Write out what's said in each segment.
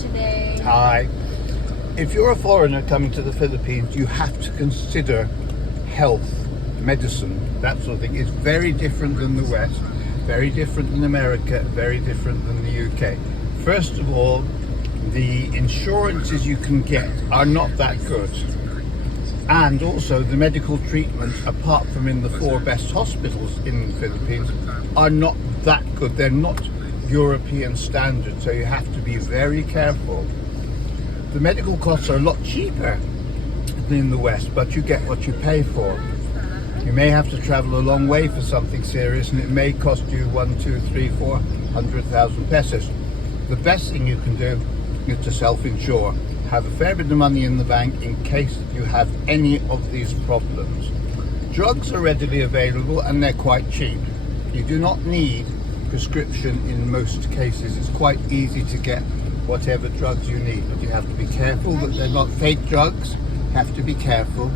today. Hi. If you're a foreigner coming to the Philippines, you have to consider health, medicine, that sort of thing. It's very different than the West, very different than America, very different than the UK. First of all, the insurances you can get are not that good. And also the medical treatment, apart from in the 4 best hospitals in the Philippines, are not that good. They're not European standard, so you have to be very careful. The medical costs are a lot cheaper than in the West, but you get what you pay for. You may have to travel a long way for something serious, and it may cost you 1, 2, 3, 400,000 pesos. The best thing you can do is to self-insure. Have a fair bit of money in the bank in case you have any of these problems. Drugs are readily available and they're quite cheap. You do not need prescription in most cases. It's quite easy to get whatever drugs you need, but you have to be careful that they're not fake drugs. You have to be careful.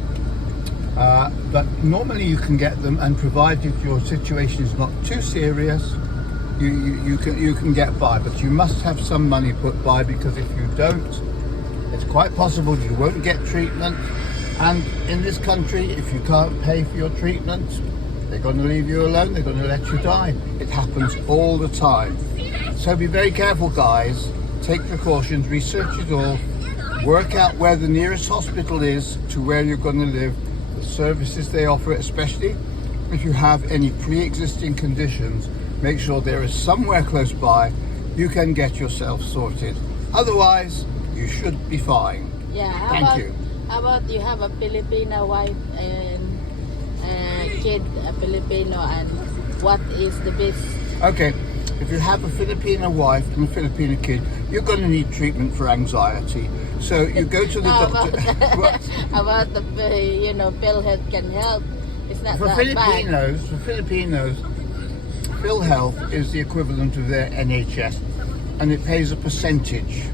But normally you can get them, and provided your situation is not too serious, you can get by. But you must have some money put by, because if you don't, it's quite possible you won't get treatment. And in this country, if you can't pay for your treatment, they're going to leave you alone, they're going to let you die. It happens all the time. So be very careful, guys. Take precautions, research it all, work out where the nearest hospital is to where you're going to live, the services they offer, especially if you have any pre-existing conditions. Make sure there is somewhere close by you can get yourself sorted. Otherwise, you should be fine. Yeah. Thank you. How about you have a Filipino wife and kid, a Filipino, and what is the best? Okay, if you have a Filipino wife and a Filipino kid, you're going to need treatment for anxiety. So you go to the doctor. How about the PhilHealth can help? It's not For that Filipinos, PhilHealth is the equivalent of their NHS, and it pays a percentage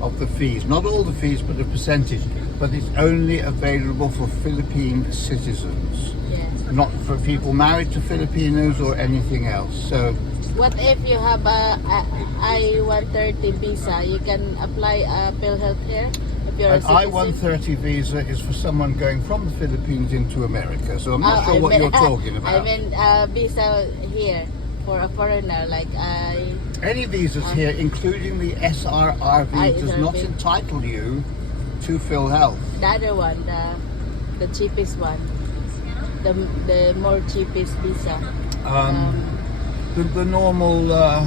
of the fees. Not all the fees, but a percentage. But it's only available for Philippine citizens, Yes. not for people married to Filipinos or anything else. So What if you have a I-130 visa? You can apply PhilHealth here if you're a an citizen. I-130 visa is for someone going from the Philippines into America. So I'm not sure what you're talking about. I mean visa here for a foreigner, like Any visas here, including the SRRV, does not SRV. entitle you to PhilHealth. the other one, the cheapest one, the more cheapest visa. The normal